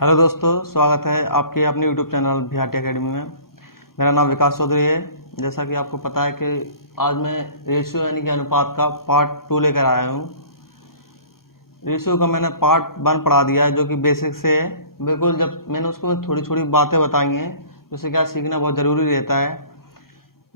Hello दोस्तों, स्वागत है आपके अपने यूट्यूब चैनल भियाटी एकेडमी में। मेरा नाम विकास चौधरी है। जैसा कि आपको पता है कि आज मैं रेशियो यानी कि अनुपात का पार्ट 2 लेकर आया हूँ। रेशियो का मैंने पार्ट 1 पढ़ा दिया है, जो कि बेसिक से है। बिल्कुल जब मैंने उसको थोड़ी थोड़ी बातें बताई हैं, उससे क्या सीखना बहुत ज़रूरी रहता है।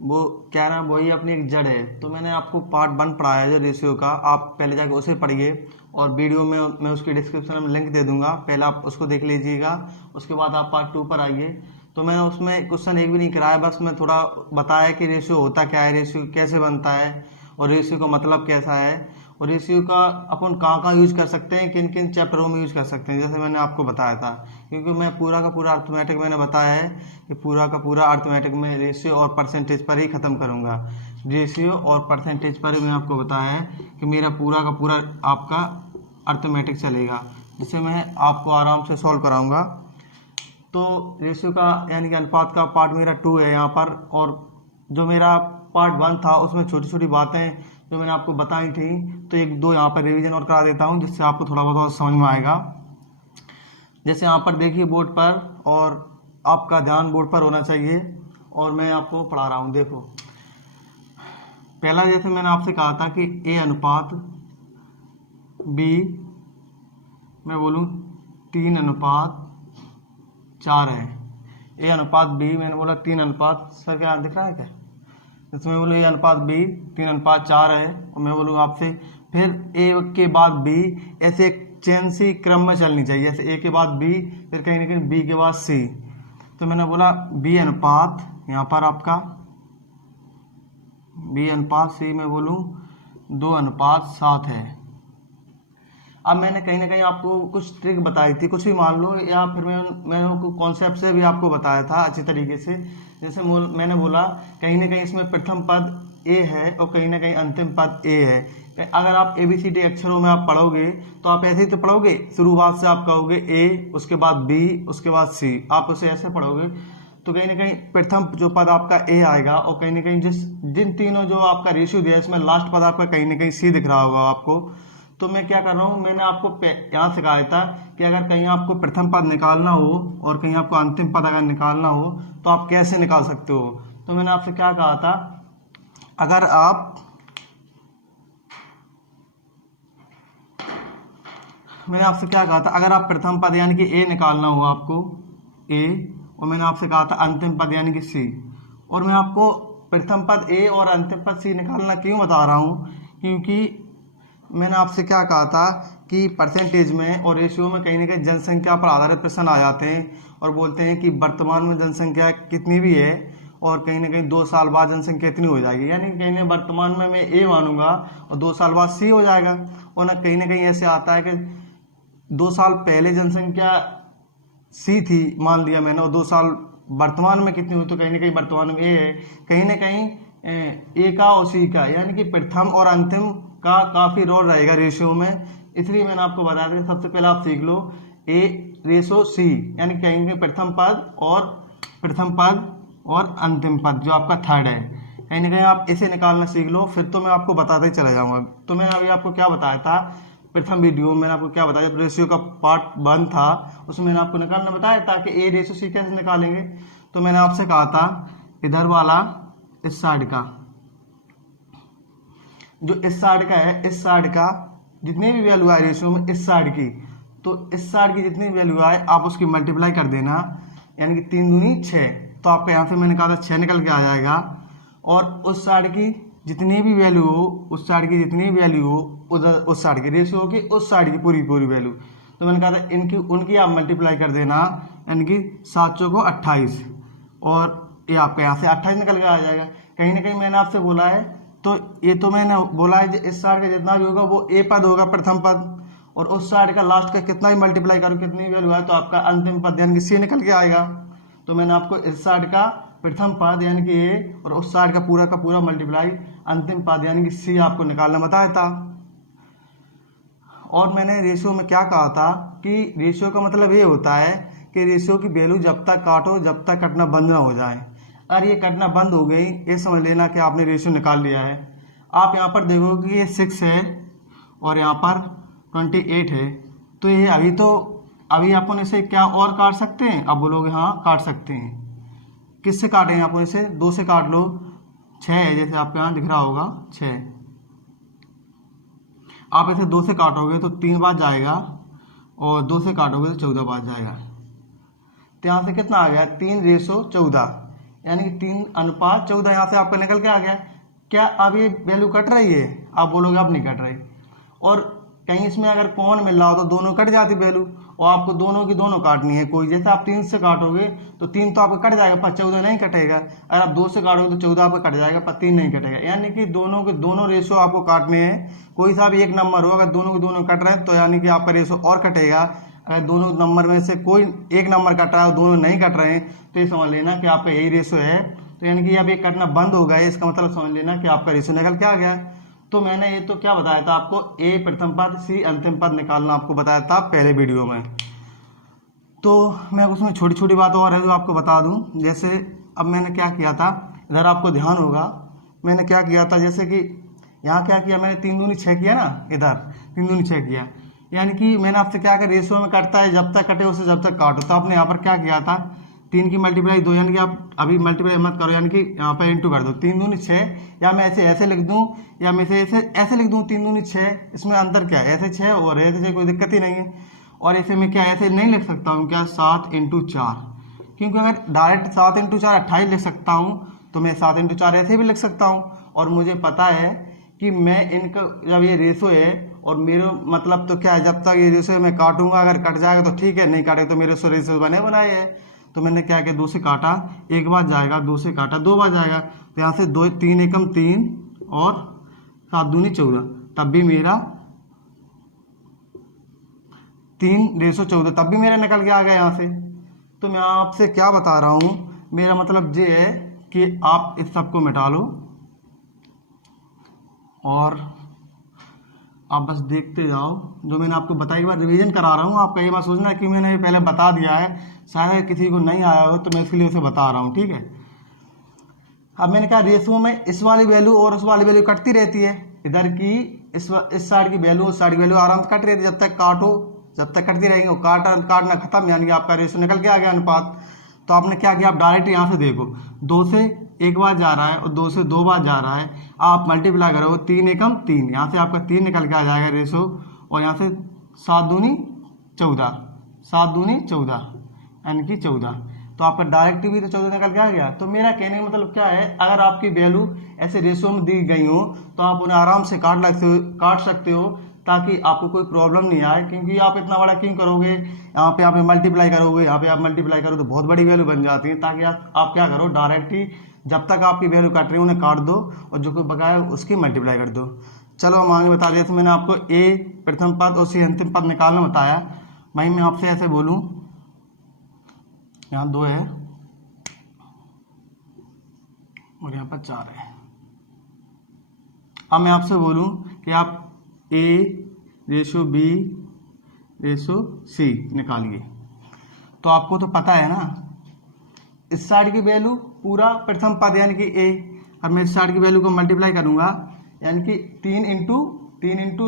वो क्या ना, वही अपनी एक जड़ है। तो मैंने आपको पार्ट 1 पढ़ाया है जो रेशियो का, आप पहले जाके उसे पढ़िए और वीडियो में मैं उसकी डिस्क्रिप्शन में लिंक दे दूंगा, पहले आप उसको देख लीजिएगा। उसके बाद आप पार्ट 2 पर आइए। तो मैंने उसमें क्वेश्चन एक भी नहीं कराया, बस मैं थोड़ा बताया कि रेशियो होता क्या है, रेशियो कैसे बनता है और रेशियो का मतलब कैसा है, और रेशियो का अपन कहाँ कहाँ यूज कर सकते हैं, किन किन चैप्टरों में यूज कर सकते हैं, जैसे मैंने आपको बताया था। क्योंकि मैं पूरा का पूरा अर्थमेटिक मैंने बताया है कि पूरा का पूरा अर्थमेटिक में रेशियो और परसेंटेज पर ही ख़त्म करूँगा। रेशियो और परसेंटेज पर ही मैं आपको बताया है कि मेरा पूरा का पूरा आपका अर्थमेटिक चलेगा, जिसे मैं आपको आराम से सॉल्व कराऊंगा। तो रेशियो का यानी कि अनुपात का पार्ट मेरा 2 है यहाँ पर, और जो मेरा पार्ट 1 था उसमें छोटी छोटी बातें जो मैंने आपको बताई थी, तो एक दो यहाँ पर रिवीजन और करा देता हूँ, जिससे आपको थोड़ा बहुत समझ में आएगा। जैसे यहाँ पर देखिए बोर्ड पर, और आपका ध्यान बोर्ड पर होना चाहिए, और मैं आपको पढ़ा रहा हूँ। देखो, पहला जैसे मैंने आपसे कहा था कि ए अनुपात बी, मैं बोलूँ 3:4 है। ए अनुपात बी, मैंने बोला 3 सर क्या दिख रहा है क्या? इसमें बोलो ए अनुपात बी 3:4 है, और मैं बोलूँ आपसे फिर ए के बाद बी, ऐसे एक चेन सी क्रम में चलनी चाहिए, जैसे ए के बाद बी, फिर कहीं ना कहीं बी के बाद सी। तो मैंने बोला बी अनुपात, यहाँ पर आपका बी अनुपात सी, मैं बोलूँ 2:7 है। अब मैंने कहीं ना कहीं आपको कुछ ट्रिक बताई थी, कुछ भी मान लो, या फिर मैंने कॉन्सेप्ट से भी आपको बताया था अच्छी तरीके से। जैसे मैंने बोला कहीं ना कहीं इसमें प्रथम पद ए है और कहीं ना कहीं अंतिम पद ए है। अगर आप ABCD अक्षरों में आप पढ़ोगे तो आप ऐसे ही तो पढ़ोगे, शुरुआत से आप कहोगे ए, उसके बाद बी, उसके बाद सी, आप उसे ऐसे पढ़ोगे। तो कहीं ना कहीं प्रथम जो पद आपका ए आएगा, और कहीं ना कहीं जिन तीनों जो आपका रेशियो दिया है इसमें लास्ट पद आपका कहीं ना कहीं सी दिख रहा होगा आपको। तो मैं क्या कर रहा हूँ, मैंने आपको यहाँ सिखाया था कि अगर कहीं आपको प्रथम पद निकालना हो और कहीं आपको अंतिम पद अगर निकालना हो तो आप कैसे निकाल सकते हो। तो मैंने आपसे क्या कहा था, अगर आप मैंने आपसे क्या कहा था, अगर आप प्रथम पद यानी कि ए निकालना हो आपको ए, और मैंने आपसे कहा था अंतिम पद यानी कि सी, और मैं आपको प्रथम पद ए और अंतिम पद सी निकालना क्यों बता रहा हूँ, क्योंकि मैंने आपसे क्या कहा था कि परसेंटेज में और रेशियो में कहीं ना कहीं जनसंख्या पर आधारित प्रश्न आ जाते हैं, और बोलते हैं कि वर्तमान में जनसंख्या कितनी भी है और कहीं ना कहीं 2 साल बाद जनसंख्या इतनी हो जाएगी, यानी कहीं ना वर्तमान में मैं ए मानूंगा और 2 साल बाद सी हो जाएगा। और ना कहीं ऐसे आता है कि 2 साल पहले जनसंख्या सी थी मान लिया मैंने, और 2 साल वर्तमान में कितनी हुई, तो कहीं ना कहीं वर्तमान में ए है, कहीं ना कहीं ए का और सी का, यानी कि प्रथम और अंतिम का काफी रोल रहेगा रेशियो में। इसलिए मैंने आपको बताया था कि सबसे पहले आप सीख लो ए रेशो सी, यानी कहेंगे प्रथम पद और अंतिम पद जो आपका थर्ड है, कहीं ना कहीं आप इसे निकालना सीख लो, फिर तो मैं आपको बताते ही चला जाऊंगा। तो मैंने अभी आपको क्या बताया था, प्रथम वीडियो में मैंने आपको क्या बताया, जब रेशियो का पार्ट 1 था उसमें मैंने आपको निकालना बताया था कि ए रेशो सी कैसे निकालेंगे। तो मैंने आपसे कहा था इधर वाला इस साइड का, जो इस साइड का है, इस साइड का जितनी भी वैल्यू आए रेशियो में इस साइड की, तो इस साइड की जितनी वैल्यू आए आप उसकी मल्टीप्लाई कर देना, यानी कि 3 दूनी 6, तो आपका यहाँ से मैंने कहा था 6 निकल के आ जाएगा। और उस साइड की जितनी भी वैल्यू हो, उस साइड की जितनी वैल्यू हो, उधर उस साइड की रेशियो होगी उस साइड की पूरी वैल्यू, तो मैंने कहा था उनकी आप मल्टीप्लाई कर देना, यानी कि 7 चौको 28, और ये आपका यहाँ से 28 निकल के आ जाएगा। कहीं ना कहीं मैंने आपसे बोला है, तो ये तो मैंने बोला है इस साइड का जितना भी होगा वो ए पद होगा प्रथम पद, और उस साइड का लास्ट का कितना भी मल्टीप्लाई करो कितनी वैल्यू है तो आपका अंतिम पद यानी कि सी निकल के आएगा। तो मैंने आपको इस साइड का प्रथम पद यानी कि ए और उस साइड का पूरा मल्टीप्लाई अंतिम पद यानी कि सी आपको निकालना बताया था। और मैंने रेशियो में क्या कहा था कि रेशियो का मतलब ये होता है कि रेशियो की वैल्यू जब तक काटो जब तक कटना बंद ना हो जाए। अरे ये कटना बंद हो गई, ये समझ लेना कि आपने रेशियो निकाल लिया है। आप यहाँ पर देखोगे कि ये 6 है और यहाँ पर 28 है, तो ये अभी तो अभी अपन इसे क्या और काट सकते हैं? अब बोलोगे हाँ काट सकते हैं। किससे काटेंगे अपन इसे? 2 से काट लो। 6 है, जैसे आपके यहाँ दिख रहा होगा 6। आप इसे 2 से काटोगे तो 3 बार जाएगा, और 2 से काटोगे तो 14 बार जाएगा। तो यहाँ से कितना आ गया? 3:14, यानी कि 3:14 यहाँ से आपका निकल के आ गया। क्या अब ये वैल्यू कट रही है? आप बोलोगे अब नहीं कट रही। और कहीं इसमें अगर कॉमन मिल रहा हो तो दोनों कट जाती वैल्यू, और आपको दोनों की दोनों काटनी है कोई। जैसे आप 3 से काटोगे तो 3 तो आपका कट जाएगा, पर 14 नहीं कटेगा। अगर आप 2 से काटोगे तो 14 आपका कट जाएगा, पर 3 नहीं कटेगा। यानी कि दोनों के दोनों रेशो आपको काटने हैं। कोई सा भी एक नंबर हो, अगर दोनों के दोनों कट रहे हैं तो यानी कि आपका रेशो और कटेगा। अगर दोनों नंबर में से कोई एक नंबर कट रहा है और दोनों नहीं कट रहे हैं तो ये समझ लेना कि आपका यही रेशो है। तो यानी कि अब ये कटना बंद हो गया है, इसका मतलब समझ लेना कि आपका रेशो निकल के आ गया। तो मैंने ये तो क्या बताया था आपको? ए प्रथम पद, सी अंतिम पद निकालना आपको बताया था पहले वीडियो में। तो मैं उसमें छोटी छोटी बात और है जो आपको बता दूं। जैसे अब मैंने क्या किया था, इधर आपको ध्यान होगा मैंने क्या किया था। जैसे कि यहाँ क्या किया मैंने, 3 दूनी 6 किया ना, इधर 3 दूनी 6 किया। यानी कि मैंने आपसे क्या किया, रेशो में कटता है जब तक कटे उसे जब तक काटो। तो आपने यहाँ पर क्या किया था, 3 की मल्टीप्लाई 2, यानी कि आप अभी मल्टीप्लाई मत करो, यानी कि यहाँ पर इंटू कर दो। 3 दूनी 6, या मैं ऐसे लिख दूँ, या मैं ऐसे लिख दूँ 3 दूनी 6। इसमें अंतर क्या है? ऐसे 6 और ऐसे 6 कोई दिक्कत ही नहीं है। और ऐसे में क्या ऐसे नहीं लिख सकता हूँ क्या, 7 × 4, क्योंकि अगर डायरेक्ट 7 × 4 28 लिख सकता हूँ तो मैं 7 × 4 ऐसे भी लिख सकता हूँ। और मुझे पता है कि मैं इनका जब ये रेशो है, और मेरे मतलब तो क्या है, जब तक ये रेशो मैं काटूंगा, अगर कट जाएगा तो ठीक है, नहीं काटेगा तो मेरे रेशो बने बनाए है। तो मैंने क्या किया, 2 से काटा, 1 बार जाएगा, 2 से काटा 2 बार जाएगा। तो यहाँ से 2 3 एकम 3 और 7 दूनी 14, तब भी मेरा 3:14 तब भी मेरा निकल के आ गया यहाँ से। तो मैं आपसे क्या बता रहा हूँ, मेरा मतलब ये है कि आप इस सब को मिटा लो और आप बस देखते जाओ। जो मैंने आपको बताया, एक बार रिवीजन करा रहा हूँ। आपका ये बात सोचना कि मैंने पहले बता दिया है, शायद किसी को नहीं आया हो तो मैं इसके लिए उसे बता रहा हूँ, ठीक है। अब मैंने कहा रेशो में इस वाली वैल्यू और उस वाली वैल्यू कटती रहती है। इधर की इस साइड की वैल्यू उस साइड की वैल्यू आराम से कट रही थी, जब तक काटो जब तक कटती रहेंगे। वो काटना खत्म, यानी कि आपका रेशो निकल के आ गया, अनुपात। तो आपने क्या किया, आप डायरेक्ट यहाँ से देखो, 2 से 1 बार जा रहा है और 2 से 2 बार जा रहा है। आप मल्टीप्लाई करो, 3 एकम 3, यहाँ से आपका 3 निकल के आ जाएगा रेशो। और यहाँ से 7 दूनी 14, 7 दूनी 14, यानी कि 14। तो आपका डायरेक्ट भी तो 14 निकल के आ गया। तो मेरा कहने का मतलब क्या है, अगर आपकी वैल्यू ऐसे रेशो में दी गई हो तो आप उन्हें आराम से काट सकते हो, ताकि आपको कोई प्रॉब्लम नहीं आए। क्योंकि आप इतना बड़ा क्यों करोगे, यहाँ पे आप मल्टीप्लाई करोगे, यहाँ पे आप मल्टीप्लाई करो तो बहुत बड़ी वैल्यू बन जाती है। ताकि आप क्या करो, डायरेक्ट ही जब तक आपकी वैल्यू काट रही है उन्हें काट दो, और जो कोई बकाया उसकी मल्टीप्लाई कर दो। चलो हम आगे बता दिया। तो मैंने आपको ए प्रथम पद और सी अंतिम पद निकालना बताया। भाई मैं आपसे ऐसे बोलूँ, यहाँ 2 है और यहाँ पर 4 है। अब मैं आपसे बोलूँ कि आप ए रेशो बी रेशो सी निकालिए, तो आपको तो पता है ना, इस साइड की वैल्यू पूरा प्रथम पद यानी कि ए। अब मैं इस साइड की वैल्यू को मल्टीप्लाई करूंगा, यानी कि 3 ×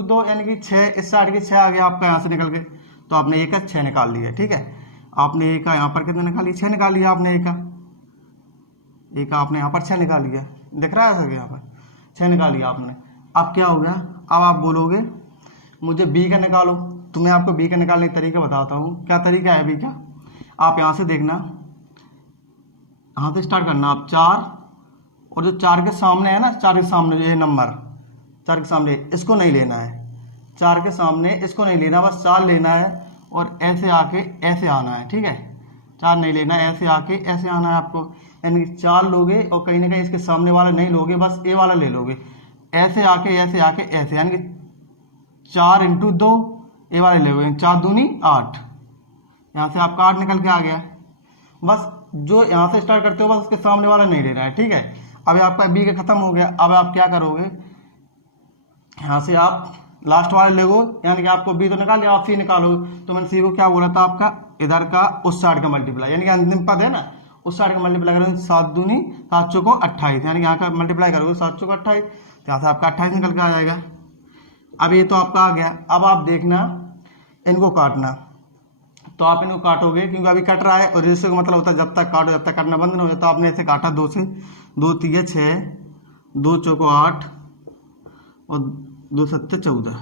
2 यानी कि 6। इस साइड की 6 आ गया आपका यहाँ से निकल के। तो आपने ए का 6 निकाल लिया, ठीक है। आपने ए का यहाँ पर कितना निकाल लिया, 6 निकाल लिया आपने ए का आपने यहाँ पर 6 निकाल लिया, दिख रहा है सर, यहाँ पर 6 निकाल लिया आपने। अब क्या हो गया, अब आप बोलोगे मुझे बी का निकालो। तो मैं आपको बी का निकालने का तरीका बताता हूँ। क्या तरीका है बी का, आप यहाँ से देखना, यहाँ से स्टार्ट करना आप 4, और जो 4 के सामने है ना, 4 के सामने जो है नंबर, 4 के सामने इसको नहीं लेना है, 4 के सामने इसको नहीं लेना, बस 4 लेना है और ऐसे आके ऐसे आना है, ठीक है। 4 नहीं लेना है, ऐसे आके ऐसे आना है आपको। यानी कि 4 लोगे और कहीं ना कहीं इसके सामने वाला नहीं लोगे, बस ए वाला ले लोगे। ऐसे आके ऐसे आके ऐसे, यानी कि 4 × 2 ए वाले ले लोगे, 4 दूनी 8। यहाँ से आपका 8 निकल के आ गया। बस जो यहाँ से स्टार्ट करते हो बस उसके सामने वाला नहीं लेना है, ठीक है। अब आपका बी का खत्म हो गया। अब आप क्या करोगे, यहाँ से आप लास्ट वाले लेगो, यानी कि आपको बी तो निकाल लिया, आप सी निकालोगे। तो मैंने सी को क्या बोला था, आपका इधर का उस साइड का मल्टीप्लाई, यानी कि अंतिम पद है ना, उस साइड का मल्टीप्लाई करोगे। 7 दूनी 7 चौको 28, यानी कि यहाँ का मल्टीप्लाई करोगे 7 चौको 28, तो यहाँ से आपका 28 निकल के आ जाएगा। अब ये तो आपका आ गया। अब आप देखना इनको काटना, तो आप इनको काटोगे, क्योंकि अभी कट रहा है और रेशियो का मतलब होता है जब तक काटो जब तक कटना बंद ना हो जाए। तो आपने ऐसे काटा 2 से, 2 3 6, 2 चौको 8 और 2 7 14,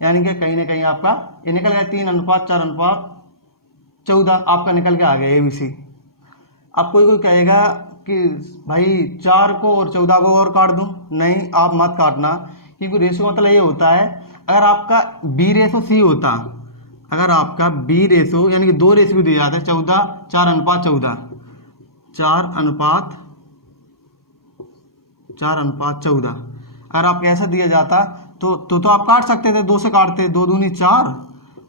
यानी कि कहीं ना कहीं आपका ये निकल गया 3:4:14 आपका निकल के आ गया ABC। अब कोई कहेगा कि भाई 4 को और 14 को और काट दूं, नहीं आप मत काटना, क्योंकि रेशो मतलब ये होता है अगर आपका B रेशो C होता, अगर आपका B रेशो यानी कि 2 रेशो दिया जाता है 14 4:14, 4:14, अगर आपको ऐसा दिया जाता तो आप काट सकते थे, 2 से काटते, 2 दूनी 4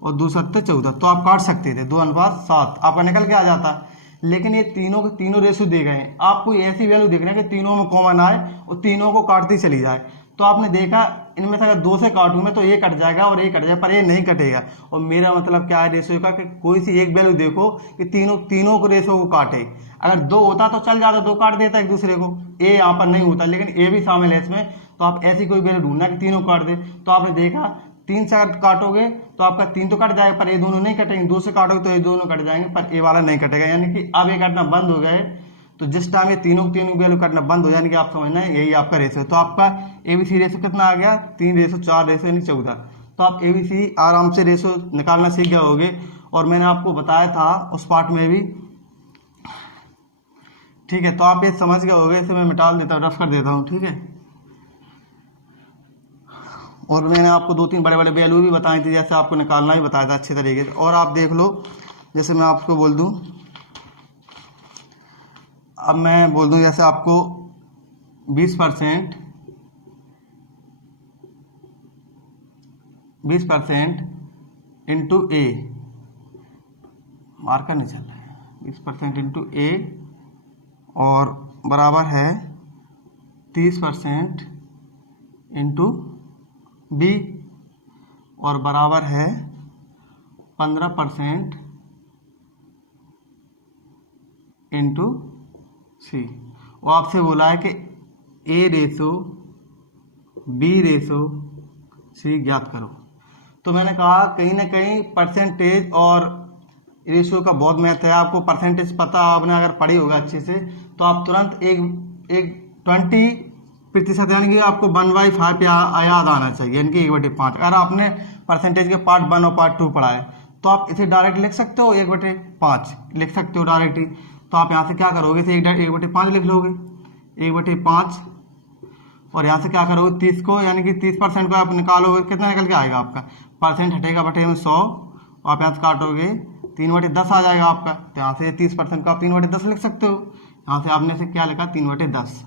और 2 7 14, तो आप काट सकते थे 2:7 आपका निकल के आ जाता। लेकिन ये तीनों के तीनों रेशो दे गए हैं, आपको ऐसी वैल्यू देखना है कि तीनों में कॉमन आए और तीनों को काटती चली जाए। तो आपने देखा इनमें से अगर 2 से काटूं मैं तो ये कट जाएगा और ये कट जाएगा, पर ये नहीं कटेगा। और मेरा मतलब क्या है रेशो का, कि कोई सी एक वैल्यू देखो कि तीनों को रेशो को काटे। अगर 2 होता तो चल जाता, 2 काट देता एक दूसरे को, ये यहाँ पर नहीं होता, लेकिन ये भी शामिल है इसमें। तो आप ऐसी कोई वैल्यू ढूंढना कि तीनों काट दे। तो आपने देखा 3 से अगर काटोगे तो आपका 3 तो कट जाएगा, पर ये दोनों नहीं कटेंगे। 2 से काटोगे तो ये दोनों कट जाएंगे, पर ये वाला नहीं कटेगा, यानी कि अब ये कटना बंद हो गए। तो जिस टाइम ये तीनों वैल्यू कटना बंद हो जाए, यानी कि आप समझना है यही आपका रेशो है। तो आपका ABC रेशो कितना आ गया, 3:4 रेशो यानी 14। तो आप ABC आराम से रेशो निकालना सीख गए होगे, और मैंने आपको बताया था उस पार्ट में भी, ठीक है। तो आप ये समझ गए होगे, इसे मैं मिटा देता हूँ, रफ कर देता हूँ, ठीक है। और मैंने आपको 2-3 बड़े बड़े वैल्यू भी बताई थी, जैसे आपको निकालना भी बताया था अच्छे तरीके से। और आप देख लो, जैसे मैं आपको बोल दूं, अब मैं बोल दूं जैसे आपको 20% इंटू A, मार्कर नहीं चल रहा है, 20% इंटू A और बराबर है 30% इंटू B और बराबर है 15% इंटू C। वो आपसे बोला है कि A ratio B ratio C ज्ञात करो। तो मैंने कहा कहीं ना कहीं परसेंटेज और रेशियो का बहुत महत्व है। आपको परसेंटेज पता, आपने अगर पढ़ी होगा अच्छे से, तो आप तुरंत एक 20% यानी कि आपको 1/5 याद आना चाहिए, यानी कि 1/5। अगर आपने परसेंटेज के पार्ट 1 और पार्ट 2 पढ़ा है तो आप इसे डायरेक्ट लिख सकते हो, 1/5 लिख सकते हो डायरेक्ट ही। तो आप यहाँ से क्या करोगे, इसे 1/5 लिख लोगे, 1/5, और यहाँ से क्या करोगे 30 को, यानी कि 30% को आप निकालोगे, कितना निकल के आएगा आपका, परसेंट हटेगा बटे में 100, आप यहाँ से काटोगे 3/10 आ जाएगा आपका। तो यहाँ से 30% को आप 3/10 लिख सकते हो। यहाँ से आपने से क्या लिखा, 3/10,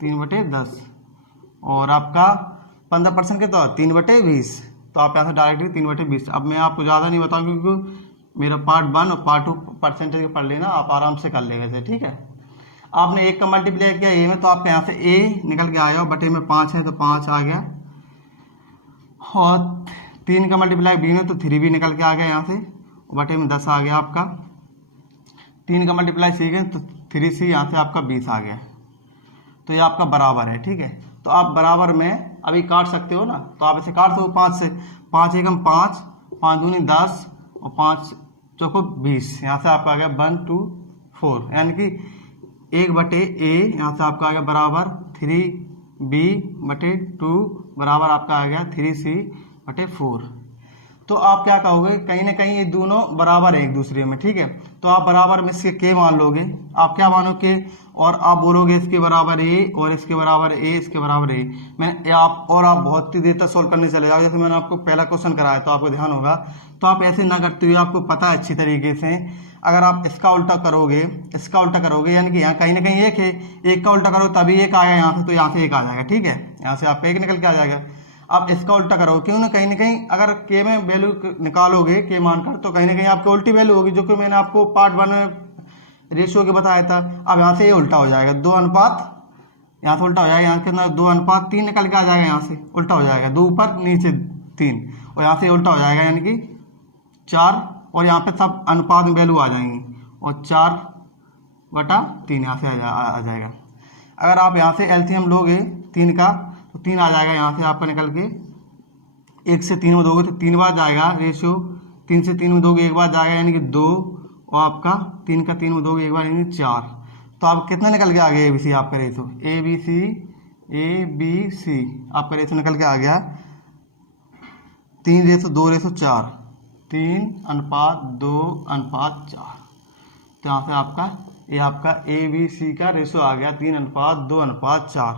3/10, और आपका 15% कितना, 3/20। तो आप यहाँ से डायरेक्टली 3/20। अब मैं आपको ज़्यादा नहीं बताऊँ, क्योंकि मेरा पार्ट 1 और पार्ट 2 परसेंटेज पढ़ लेना, आप आराम से कर लेंगे इसे, ठीक है। आपने 1 का मल्टीप्लाई किया A में, तो आपके यहाँ से A निकल के आया, बटे में 5 है तो 5 आ गया, और 3 का मल्टीप्लाई B में तो 3 भी निकल के आ गया यहाँ से, बटे में 10 आ गया आपका। 3 का मल्टीप्लाई C है तो 3C, यहाँ से आपका 20 आ गया। तो ये आपका बराबर है, ठीक है। तो आप बराबर में अभी काट सकते हो ना, तो आप इसे काट सकते हो 5 से, 5 एकम 5, 5 दूनी 10 और 5 चौको 20, यहाँ से आपका आ गया 1 2 4, यानी कि 1/A, यहाँ से आपका आ गया बराबर 3B/2 बराबर आपका आ गया 3C/4। तो आप क्या कहोगे, कहीं ना कहीं ये दोनों बराबर है एक दूसरे में, ठीक है। तो आप बराबर में इसके के मान लोगे, आप क्या मानोगे, और आप बोलोगे इसके बराबर A और इसके बराबर A, इसके बराबर A। मैं आप बहुत ही देर तक सोल्व करने चले जाओ, जैसे मैंने आपको पहला क्वेश्चन कराया तो आपको ध्यान होगा। तो आप ऐसे ना करते हुए, आपको पता है अच्छी तरीके से, अगर आप इसका उल्टा करोगे, यानी कि यहाँ कहीं ना कहीं एक है, एक का उल्टा करो तभी एक आएगा यहाँ से, तो यहाँ से एक आ जाएगा, ठीक है। यहाँ से आपका एक निकल के आ जाएगा। आप इसका उल्टा करोगे, क्यों ना, कहीं ना कहीं अगर के में वैल्यू निकालोगे के मानकर, तो कहीं ना कहीं आपकी उल्टी वैल्यू होगी, जो कि मैंने आपको पार्ट 1 में रेशियो के बताया था। अब यहाँ से ये उल्टा हो जाएगा, 2 अनुपात, यहाँ से उल्टा हो जाएगा, यहाँ कितना 2:3 निकल के आ जाएगा, यहाँ से उल्टा हो जाएगा, 2 ऊपर नीचे 3, और यहाँ से उल्टा हो जाएगा, यानी कि 4, और यहाँ पे सब अनुपात में वैल्यू आ जाएंगी, और 4/3 यहाँ से आ जाएगा। अगर आप यहाँ से एलसीएम लोगे 3 का, तो 3 आ जाएगा, यहाँ से आपका निकल के 1 से 3 में दोगे तो 3 बार जाएगा रेशियो, 3 से 3 में दोगे एक बार जाएगा यानी कि 2, और आपका 3 का 3 में दोगे एक बार यानी 4। तो आप कितना निकल के आ गया ABC आपका रेशो, ABC आपका रेशो निकल के आ गया 3:2:4, 3:2:4। तो यहाँ से आपका ABC का रेशो आ गया 3:2:4।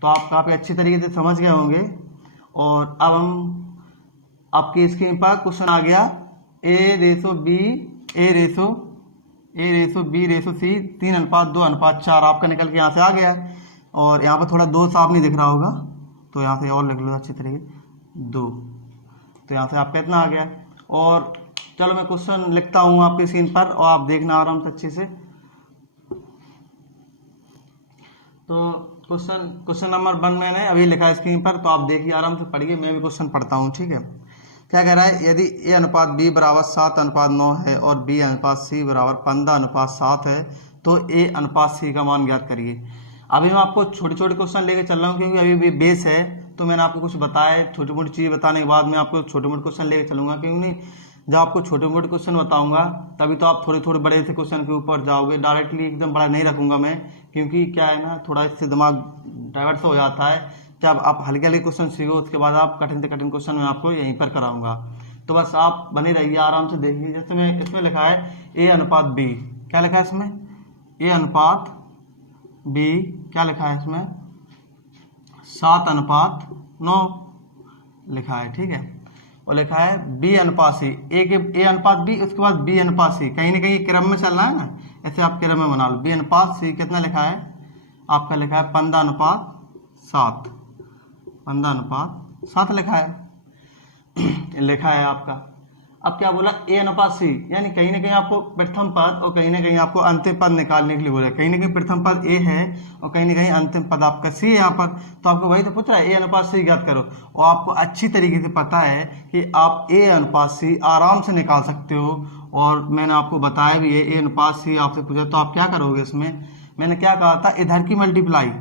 तो आप काफ़ी अच्छी तरीके से समझ गए होंगे। और अब हम आपकी स्क्रीन पर क्वेश्चन आ गया A:B:C 3:2:4 आपका निकल के यहाँ से आ गया। और यहाँ पर थोड़ा 2 साफ नहीं दिख रहा होगा, तो यहाँ से और लिख लो अच्छी तरीके 2। तो यहाँ से आपका इतना आ गया। और चलो मैं क्वेश्चन लिखता हूँ आपकी स्क्रीन पर और आप देखना आराम से अच्छे से। तो क्वेश्चन नंबर 1 मैंने अभी लिखा है स्क्रीन पर, तो आप देखिए आराम से पढ़िए, मैं भी क्वेश्चन पढ़ता हूँ, ठीक है। क्या कह रहा है, यदि A/B बराबर 7:9 है और B/C बराबर 15:7 है तो A/C का मान ज्ञात करिए। अभी मैं आपको छोटे छोटे क्वेश्चन लेके चल रहा हूँ क्योंकि अभी भी बेस है, तो मैंने आपको कुछ बताया, छोटी मोटी चीज़ बताने के बाद मैं आपको छोटे मोटे क्वेश्चन लेके चलूँगा। क्यों नहीं, जब आपको छोटे मोटे क्वेश्चन बताऊंगा तभी तो आप थोड़े थोड़े बड़े से क्वेश्चन के ऊपर जाओगे। डायरेक्टली एकदम बड़ा नहीं रखूंगा मैं, क्योंकि क्या है ना, थोड़ा इससे दिमाग डाइवर्ट हो जाता है। जब आप हल्के हल्के क्वेश्चन सीखो उसके बाद आप कठिन से कठिन क्वेश्चन मैं आपको यहीं पर कराऊंगा। तो बस आप बने रहिए, आराम से देखिए। जैसे मैं इसमें लिखा है A/B, क्या लिखा है इसमें A/B, क्या लिखा है इसमें 7:9 लिखा है, ठीक है। और लिखा है B/C, A/B, उसके बाद B/C, कहीं ना कहीं क्रम में चल रहा है ना, ऐसे आप क्रम में बना लो। B/C कितना लिखा है आपका, लिखा है 15:7, 15:7 लिखा है लिखा है आपका। अब क्या बोला A/C, यानी कहीं ना कहीं आपको प्रथम पद और कहीं ना कहीं आपको अंतिम पद निकालने के लिए बोला। कहीं ना कहीं प्रथम पद A है और कहीं ना कहीं अंतिम पद आपका C है यहाँ पर। तो आपको वही तो पूछ रहा है A/C ज्ञात करो। और आपको अच्छी तरीके से पता है कि आप A/C आराम से निकाल सकते हो, और मैंने आपको बताया भी है। A/C आपसे पूछा तो आप क्या करोगे इसमें, मैंने क्या कहा था, इधर की मल्टीप्लाई,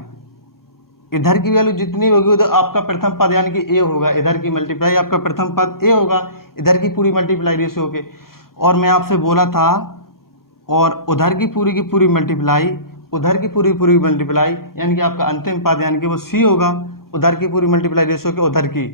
इधर की वैल्यू जितनी होगी उधर आपका प्रथम पद यानी कि A होगा, इधर की मल्टीप्लाई आपका प्रथम पद A होगा, इधर की पूरी मल्टीप्लाई रेशियो के। और मैं आपसे बोला था, और उधर की पूरी मल्टीप्लाई, उधर की पूरी मल्टीप्लाई यानी कि आपका अंतिम पद यानी कि वो C होगा, उधर की पूरी मल्टीप्लाई रेशियो के उधर की,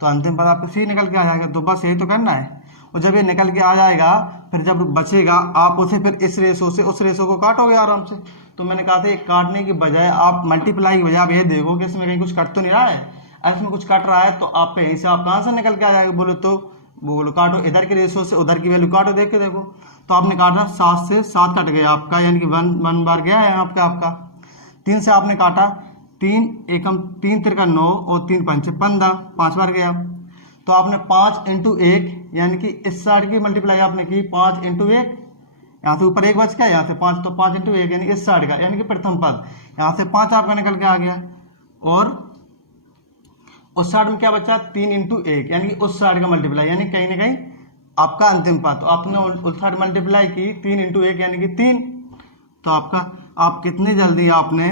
तो अंतिम पद आपका C निकल के आ जाएगा। तो बस यही तो करना है। और जब ये निकल के आ जाएगा, फिर जब बचेगा आप उसे फिर इस रेशो से उस रेशो को काटोगे आराम से। तो मैंने कहा था ये काटने की बजाय आप मल्टीप्लाई की बजाय आप ये देखो कि इसमें कहीं कुछ कट तो नहीं रहा है। अगर इसमें कुछ कट रहा है तो आप यहीं से आप कहाँ से निकल के आ जाएगा, बोलो काटो, इधर के रेशो से उधर की वैल्यू काटो, देख के देखो। तो आपने काटा 7 से 7 कट गया आपका, यानी कि 1 बार गया है आपका 3 से आपने काटा, 3 एकम 3 त्रिका 9 और 3 पंचे 15, 5 बार गया। तो आपने 5 × 1 यानी कि इस साइड की मल्टीप्लाई आपने की 5 × 1, यहाँ से ऊपर 1 बच गया, यहाँ से 5, तो 5 × 1 यानी इस साइड का यानी कि प्रथम पद, यहाँ से 5 आपका निकल के आ गया। और उस साइड में क्या बचा 3 × 1 यानी कि उस साइड का मल्टीप्लाई यानी कहीं ना कहीं आपका अंतिम पद। तो आपने उस साइड मल्टीप्लाई की 3 × 1 यानी कि 3। तो आप कितनी जल्दी आपने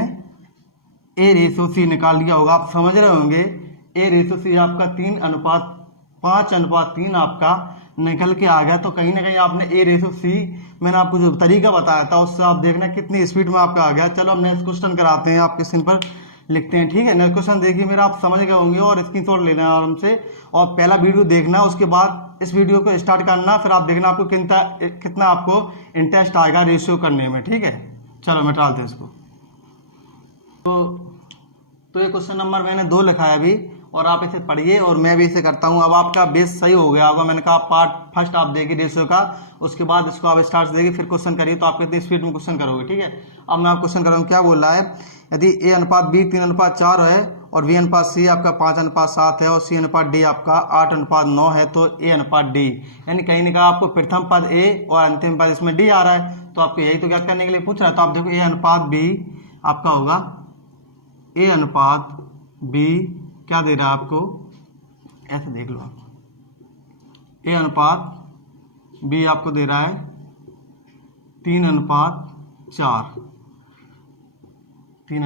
A/C निकाल लिया होगा, आप समझ रहे होंगे। A/C आपका 3:5:3 आपका निकल के आ गया। तो कहीं ना कहीं आपने A/C, मैंने आपको जो तरीका बताया था उससे आप देखना कितनी स्पीड में आपका आ गया। चलो हम नेक्स्ट क्वेश्चन कराते हैं, आपके स्क्रीन पर लिखते हैं, ठीक है। नेक्स्ट क्वेश्चन देखिए मेरा, आप समझ गए होंगे और स्क्रीनशॉट लेना है आराम से, और पहला वीडियो देखना, उसके बाद इस वीडियो को स्टार्ट करना, फिर आप देखना आपको कितना आपको इंटरेस्ट आएगा रेशियो करने में, ठीक है। चलो मैं डालते हैं इसको। तो ये क्वेश्चन नंबर मैंने 2 लिखा है अभी, और आप इसे पढ़िए और मैं भी इसे करता हूँ। अब आपका बेस सही हो गया होगा। मैंने कहा पार्ट फर्स्ट आप देखिए रेशियो का, उसके बाद इसको आप स्टार्ट से देखिए, फिर क्वेश्चन करिए, तो आप कितनी स्पीड में क्वेश्चन करोगे, ठीक है। अब मैं आप क्वेश्चन कर रहा हूँ, क्या बोल रहा है, यदि A/B 3:4 है और B/C आपका 5:7 है और C/D आपका 8:9 है, तो A/D यानी कहीं ने कहा आपको प्रथम पद A और अंतिम पद इसमें D आ रहा है, तो आपको यही तो ज्ञात करने के लिए पूछ रहा है। तो आप देखो A/B आपका होगा, A/B क्या दे रहा है आपको, ऐसे देख लो आप, A/B आपको दे रहा है 3:4, 3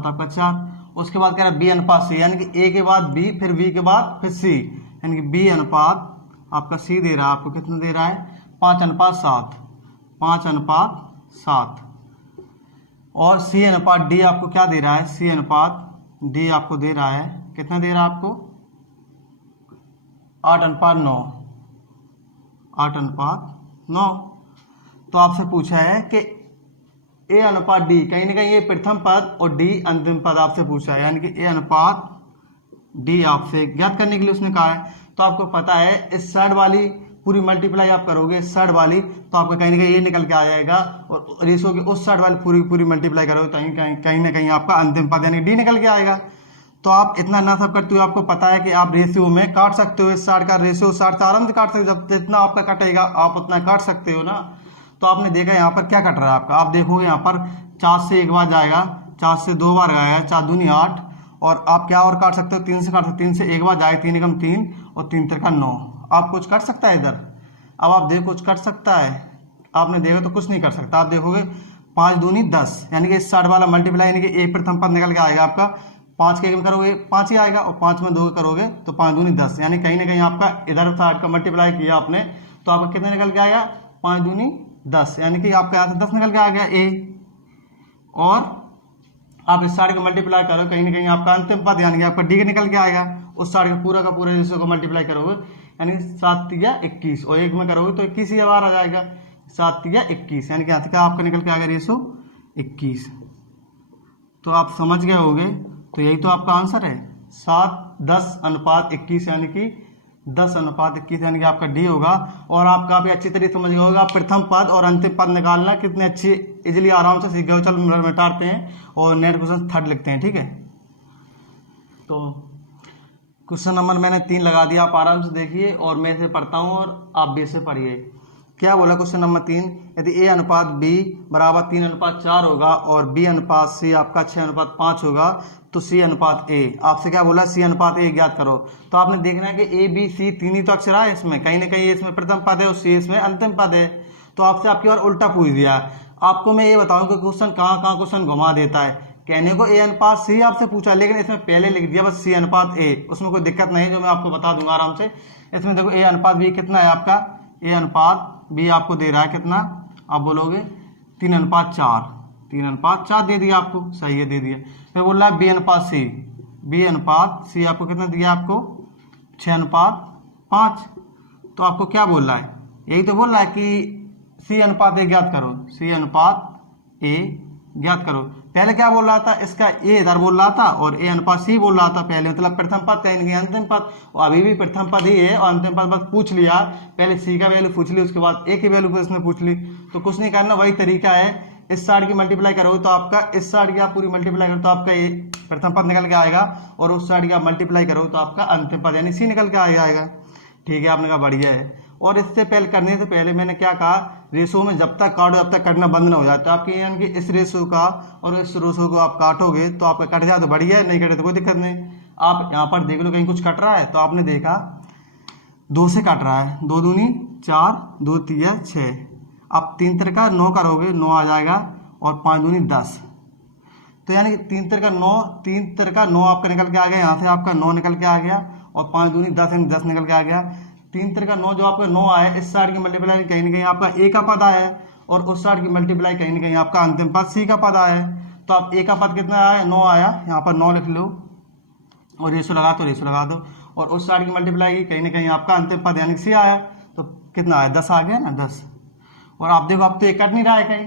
आपका 4, उसके बाद कह रहा है बी अनुपात सी, यानी कि ए के बाद बी, फिर बी के बाद फिर सी, यानी कि बी अनुपात आपका सी दे रहा है, आपको कितना दे रहा है 5:7, 5:7। और सी अनुपात डी आपको क्या दे रहा है, सी अनुपात डी आपको दे रहा है, कितना दे रहा है आपको 8:9, 8:9। तो आपसे पूछा है कि ए अनुपात डी, कहीं ना कहीं ये प्रथम पद और डी अंतिम पद आपसे पूछा है, यानी कि ए अनुपात डी आपसे ज्ञात करने के लिए उसने कहा है। तो आपको पता है इस साइड वाली पूरी मल्टीप्लाई आप करोगे इस साइड वाली, तो आपका कहीं ना कहीं ये निकल के आ जाएगा, और रेशो की उस साइड वाली पूरी मल्टीप्लाई करोगे तो कहीं ना कहीं आपका अंतिम पद यानी डी निकल के आएगा। तो आप इतना ना सब करते हो, आपको पता है कि आप रेशियो में काट सकते हो, इस साइड का रेशियो उस साइड से आराम से काट सकते हो, जब जितना आपका कटेगा आप उतना काट सकते हो ना। तो आपने देखा यहाँ पर क्या कट रहा है आपका, आप देखोगे यहाँ पर 4 से एक बार जाएगा, 4 से 2 बार जाएगा, 4 दूनी 8, और आप क्या और काट सकते हो 3 से काट सकते हो, 3 से एक बार जाएगा, 3 एकम 3 और 3 तिरका 9। आप कुछ कट सकता है इधर, अब आप देखो कुछ कट सकता है, आपने देखा तो कुछ नहीं कर सकता। आप देखोगे 5 दूनी 10, यानी कि इस साइड वाला मल्टीप्लाई यानी कि ए प्रथम पद निकल के आएगा आपका, 5 के एक में करोगे 5 ही आएगा, और 5 में 2 करोगे तो 5 दूनी 10, यानी कहीं ना कहीं आपका इधर साइड का मल्टीप्लाई किया आपने तो आपका कितना निकल के आएगा 5 दूनी 10, यानी कि आपका यहाँ से 10 निकल के आ गया ए। और आप इस साइड का मल्टीप्लाई करो, कहीं ना कहीं आपका अंतिम पद यानी कि आपका डी निकल के आएगा, उस साइड का पूरा रेशो को मल्टीप्लाई करोगे, यानी 7 या 21, और एक में करोगे तो 21 ही बार आ जाएगा, 7 या 21, यानी कि यहाँ से आपका निकल के आएगा रेशो 21। तो आप समझ गए होंगे, तो यही तो आपका आंसर है 7:10:21, यानी कि 10:21, यानी कि आपका डी होगा। और आप काफी अच्छी तरीके समझ गए होगा, प्रथम पद और अंतिम पद निकालना कितने अच्छी इजिली आराम से सीख गए हो। चलो मिटाते हैं और नेट क्वेश्चन थर्ड लिखते हैं, ठीक है। तो क्वेश्चन नंबर मैंने 3 लगा दिया, आप आराम से देखिए और मैं इसे पढ़ता हूँ और आप भी इसे पढ़िए। क्या बोला क्वेश्चन नंबर 3, यदि ए अनुपात बी बराबर 3:4 होगा और बी अनुपात सी आपका 6:5 होगा तो सी अनुपात ए, आपसे क्या बोला सी अनुपात ए ज्ञात करो। तो आपने देखना है कि ए बी सी तीन ही तो अक्षर है इसमें, कहीं ना कहीं इसमें प्रथम पद है और सी इसमें अंतिम पद है। तो आपसे आपकी बार उल्टा पूछ दिया। आपको मैं ये बताऊं कि क्वेश्चन कहाँ क्वेश्चन घुमा देता है। कहने को ए अनुपात सी आपसे पूछा, लेकिन इसमें पहले लिख दिया बस सी अनुपात ए, उसमें कोई दिक्कत नहीं, जो मैं आपको बता दूंगा आराम से। इसमें देखो ए अनुपात बी कितना है आपका, ए अनुपात बी आपको दे रहा है कितना, आप बोलोगे 3:4, 3:4 दे दिया आपको, सही है दे दिया। फिर बोल रहा है बी अनुपात सी, बी अनुपात सी आपको कितना दिया आपको 6:5। तो आपको क्या बोल रहा है, यही तो बोल रहा है कि सी अनुपात ए ज्ञात करो, सी अनुपात ए ज्ञात करो। पहले क्या बोल रहा था, इसका ए इधर बोल रहा था और ए अनुपात सी बोल रहा था पहले, मतलब प्रथम पद कहीं नहीं अंतिम पद, और अभी भी प्रथम पद ही है और अंतिम पद बस पूछ लिया, पहले सी का वैल्यू पूछ ली, उसके बाद ए की वैल्यू पर इसने पूछ ली। तो कुछ नहीं करना, वही तरीका है, इस साइड की मल्टीप्लाई करोगे तो आपका इस साइड की आप पूरी मल्टीप्लाई करो तो आपका ये प्रथम पद निकल के आएगा, और उस साइड की आप मल्टीप्लाई करोगे तो आपका अंतिम पद यानी सी निकल के आ जाएगा। ठीक है, आपने कहा बढ़िया है। और इससे पहले करने से पहले मैंने क्या कहा, रेशो में जब तक काटो जब तक कटना बंद ना हो जाए। तो आपके यानी कि इस रेशो का और इस रेशो को आप काटोगे तो आपका कट जाए तो बढ़िया है, नहीं कटे तो कोई दिक्कत नहीं। आप यहाँ पर देख लो कहीं कुछ कट रहा है, तो आपने देखा 2 से कट रहा है, 2 दूनी 4, 2 तिया 6, आप 3 तिरका 9 करोगे 9 आ जाएगा, और 5 दूनी 10, तो यानी कि 3 तिरका 9, 3 तिरका 9 आपका निकल के आ गया, यहाँ से आपका 9 निकल के आ गया, और 5 दूनी 10 यानी 10 निकल के आ गया। 3 तिरका 9 जो आपका 9 आया, इस साइड की मल्टीप्लाई कहीं ना कहीं आपका ए का पद आया है, और उस साइड की मल्टीप्लाई कहीं ना कहीं आपका अंतिम पद सी का पद आया है। तो आप ए का पद कितना आया, 9 आया, यहाँ पर 9 लिख लो, और रेशो लगा तो रेशो लगा दो, और उस साइड की मल्टीप्लाई कहीं ना कहीं आपका अंतिम पद यानी सी आया, तो कितना आया 10 आ गया ना 10। और आप देखो अब तो ये कट नहीं रहा है कहीं,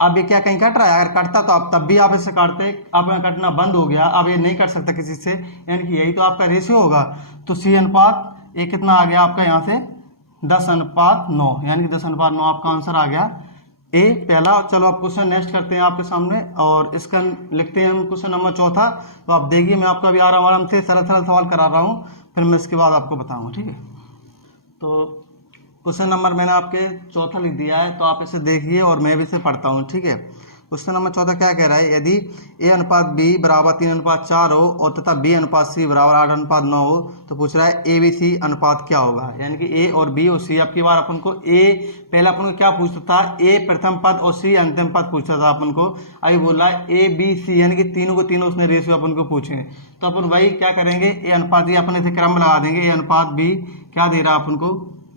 अब ये क्या कहीं कट रहा है, अगर कटता तो आप तब भी आप इससे काटते, अब यहाँ कटना बंद हो गया, अब ये नहीं कट सकता किसी से, यानी कि यही तो आपका रेशियो होगा। तो सी अनुपात ए कितना आ गया आपका यहाँ से 10:9, यानी कि 10:9 आपका आंसर आ गया ए पहला। चलो अब क्वेश्चन नेक्स्ट करते हैं आपके सामने, और इसका लिखते हैं हम क्वेश्चन नंबर 4। तो आप देखिए मैं आपका भी आराम से सरल सवाल करा रहा हूँ, फिर मैं इसके बाद आपको बताऊँगा, ठीक है। तो क्वेश्चन नंबर मैंने आपके 4 लिख दिया है, तो आप इसे देखिए और मैं भी इसे पढ़ता हूँ, ठीक है। क्वेश्चन नंबर 14 क्या कह रहा है, यदि ए अनुपात बी बराबर 3:4 हो और तथा बी अनुपात सी बराबर 8:9 हो तो पूछ रहा है ए बी सी अनुपात क्या होगा। यानी कि ए और बी और सी, अब की बार अपन को ए पहले अपन को क्या पूछता था, ए प्रथम पद और सी अंतिम पद पूछता था अपन को। अभी बोल रहा है ए बी सी, यानी कि तीनों को तीनों उसने रेशियो अपन को पूछे। तो अपन वही क्या करेंगे, ए अनुपात ये अपन ऐसे क्रम लगा देंगे। ए अनुपात बी क्या दे रहा है अपन को,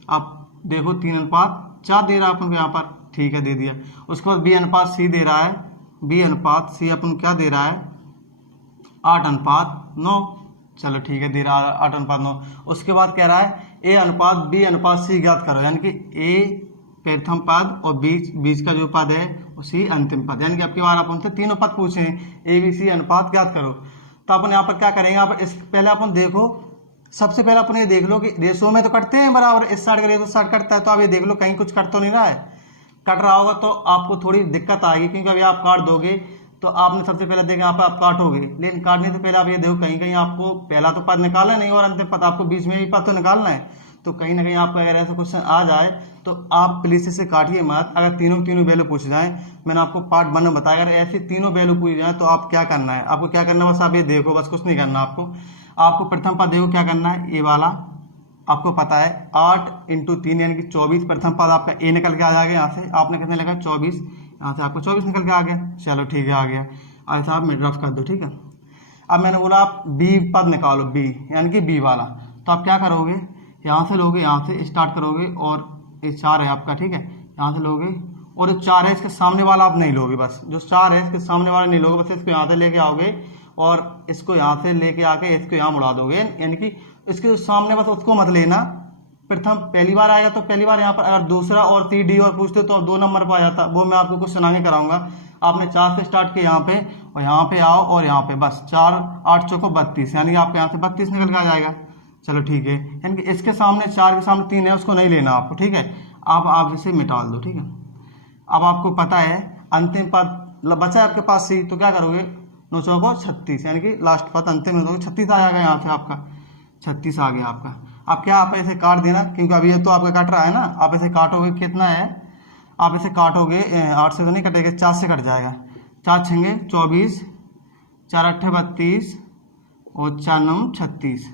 आप देखो 3:4 दे रहा है अपन को यहाँ पर, ठीक है दे दिया। उसके बाद बी अनुपात सी दे रहा है, बी अनुपात सी अपन क्या दे रहा है 8:9, चलो ठीक है दे रहा है 8:9। उसके बाद कह रहा है ए अनुपात बी अनुपात सी ज्ञात करो, यानी कि ए प्रथम पद और बीच का जो पद है उसी अंतिम पद, यानी कि अब की बार अपन से तीनों पद पूछे हैं, ए बी सी अनुपात ज्ञात करो। तो अपन यहाँ पर क्या करेंगे, यहाँ पर इस पहले अपन देखो, सबसे पहले अपन ये देख लो कि रेशो में तो कटते हैं बराबर, इस साइड का रेशो साइड कटता है, तो आप ये देख लो कहीं कुछ कट तो नहीं रहा है। कट रहा होगा तो आपको थोड़ी दिक्कत आएगी, क्योंकि अभी आप काट दोगे तो आपने सबसे पहले देखा यहाँ पे आप काटोगे, लेकिन काटने से पहले आप ये देखो कहीं कहीं आपको पहला तो पद निकालना नहीं और अंतिम पद, आपको बीच में भी पद तो निकालना है। तो कहीं ना कहीं आपका अगर ऐसा क्वेश्चन आ जाए तो आप प्लीज इसे काटिए मत। अगर तीनों वैल्यू पूछ जाए, मैंने आपको पार्ट 1 में बताया, अगर ऐसे तीनों वैल्यू पूछ जाए तो आप क्या करना है, आपको क्या करना है, बस आप ये देखो, बस कुछ नहीं करना आपको प्रथम पद देखो क्या करना है, ए वाला आपको पता है 8 × 3 यानी कि 24, प्रथम पद आपका ए निकल के आ जाएगा यहाँ से, आपने कितने लगा 24, यहाँ से आपको 24 निकल के आ गया, चलो ठीक है आ गया। ऐसा आप रफ कर दो, ठीक है। अब मैंने बोला आप बी पद निकालो, बी यानी कि बी वाला, तो आप क्या करोगे, यहाँ से लोगे, यहाँ से स्टार्ट करोगे और ये 4 है आपका, ठीक है, यहाँ से लोगे और जो 4 है इसके सामने वाला आप नहीं लोगे, बस जो 4 है इसके सामने वाला नहीं लोगे, बस इसको यहाँ से लेके आओगे और इसको यहाँ से लेके आके इसको यहाँ मुड़ा दोगे, यानी कि इसके सामने बस उसको मत लेना। प्रथम पहली बार आएगा तो पहली बार यहाँ पर, अगर दूसरा और सी डी और पूछते तो 2 नंबर पर आ जाता, वो मैं आपको कुछ आगे कराऊंगा। आपने 4 से स्टार्ट किया यहाँ पे और यहाँ पे आओ और यहाँ पे बस 4 8 चौको 32, यानी कि आपके यहाँ से 32 निकल के आ जाएगा, चलो ठीक है। यानी कि इसके सामने 4 के सामने 3 है, उसको नहीं लेना आपको, ठीक है। आप इसे मिटा दो, ठीक है। अब आपको पता है अंतिम पद बचा है आपके पास सी, तो क्या करोगे 9 चौको 36, यानी कि लास्ट पद अंतिम में 36 आ जाएगा, यहाँ से आपका 36 आ गया आपका। अब क्या आप ऐसे काट देना, क्योंकि अभी ये तो आपका कट रहा है ना, आप ऐसे काटोगे कितना है, आप इसे काटोगे 8 से तो नहीं कटेगा, 4 से कट जाएगा, 4 छंगे 24, 4 अट्ठे 32 और 4 9 36।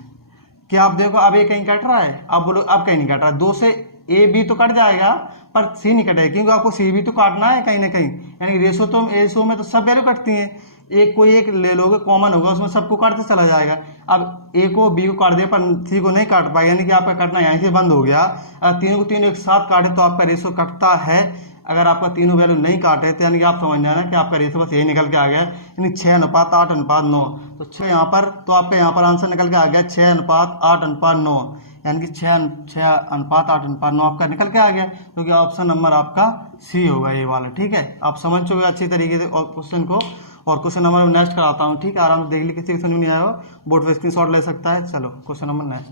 क्या आप देखो अब ये कहीं कट रहा है, आप बोलो अब कहीं नहीं कट रहा, 2 से ए बी तो कट जाएगा पर सी नहीं कटेगा, क्योंकि आपको सी भी तो काटना है कहीं ना कहीं, यानी रेशो में तो सब वैल्यू कटती है, एक कोई एक ले लोगे कॉमन होगा उसमें सबको काटते चला जाएगा। अब ए को बी को काट दिया पर सी को नहीं काट पाएगा, यानी कि आपका कटना यहीं से बंद हो गया। अगर तीनों को तीनों एक साथ काटे तो आपका रेशो कटता है, अगर आपका तीनों वैल्यू नहीं काटे तो यानी कि आप समझ जाना कि आपका रेशो बस यही निकल के आ गया, यानी 6:8:9। तो 6 यहाँ पर, तो आपका यहाँ पर आंसर निकल के आ गया 6:8:9, यानी कि 6:8:9 आपका निकल के आ गया, क्योंकि ऑप्शन नंबर आपका सी होगा ये वाला, ठीक है। आप समझ चुके अच्छी तरीके से और क्वेश्चन को, और क्वेश्चन नंबर नेक्स्ट कराता हूँ, ठीक है। आराम से देख ली, किसी को समझ नहीं आया हो बोर्ड पे स्क्रीनशॉट ले सकता है। चलो क्वेश्चन नंबर नेक्स्ट,